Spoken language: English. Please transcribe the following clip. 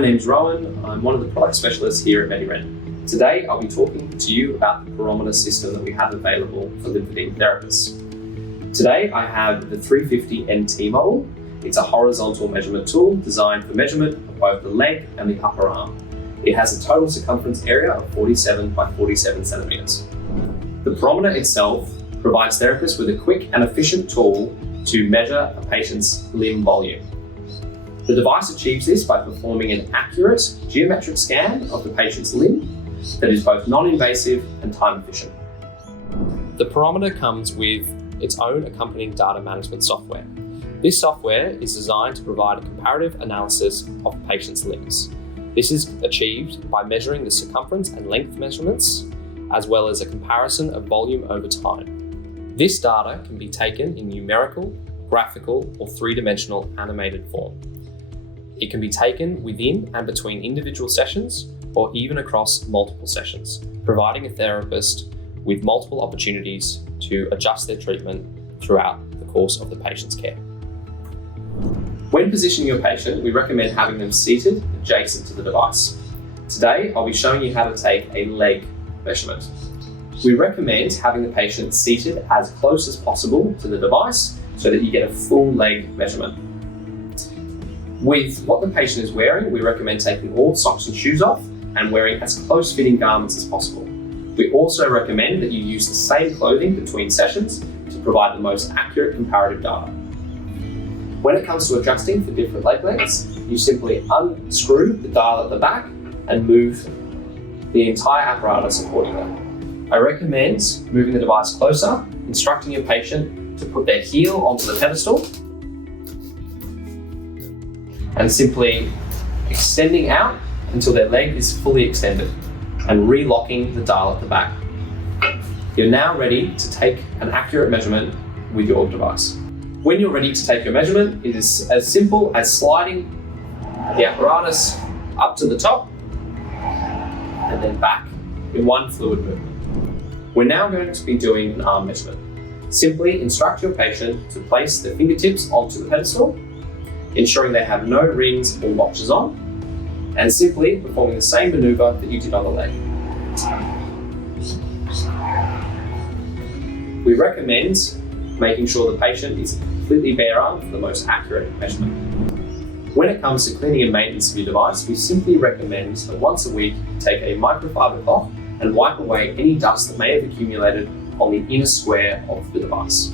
my name's Rowan. I'm one of the product specialists here at Medi-Rent. Today, I'll be talking to you about the Perometer system that we have available for lymphedema therapists. Today, I have the 350 NT model. It's a horizontal measurement tool designed for measurement of both the leg and the upper arm. It has a total circumference area of 47 by 47 centimeters. The Perometer itself provides therapists with a quick and efficient tool to measure a patient's limb volume. The device achieves this by performing an accurate geometric scan of the patient's limb that is both non-invasive and time efficient. The Perometer comes with its own accompanying data management software. This software is designed to provide a comparative analysis of the patient's limbs. This is achieved by measuring the circumference and length measurements, as well as a comparison of volume over time. This data can be taken in numerical, graphical, or three-dimensional animated form. It can be taken within and between individual sessions or even across multiple sessions, providing a therapist with multiple opportunities to adjust their treatment throughout the course of the patient's care. When positioning your patient, we recommend having them seated adjacent to the device. Today, I'll be showing you how to take a leg measurement. We recommend having the patient seated as close as possible to the device so that you get a full leg measurement. With what the patient is wearing, we recommend taking all socks and shoes off and wearing as close-fitting garments as possible. We also recommend that you use the same clothing between sessions to provide the most accurate comparative data. When it comes to adjusting for different leg lengths, you simply unscrew the dial at the back and move the entire apparatus accordingly. I recommend moving the device closer, instructing your patient to put their heel onto the pedestal, and simply extending out until their leg is fully extended and relocking the dial at the back. You're now ready to take an accurate measurement with your device. When you're ready to take your measurement, it is as simple as sliding the apparatus up to the top and then back in one fluid movement. We're now going to be doing an arm measurement. Simply instruct your patient to place their fingertips onto the pedestal, ensuring they have no rings or watches on, and simply performing the same maneuver that you did on the leg. We recommend making sure the patient is completely bare arm for the most accurate measurement. When it comes to cleaning and maintenance of your device, we simply recommend that once a week, take a microfiber cloth and wipe away any dust that may have accumulated on the inner square of the device.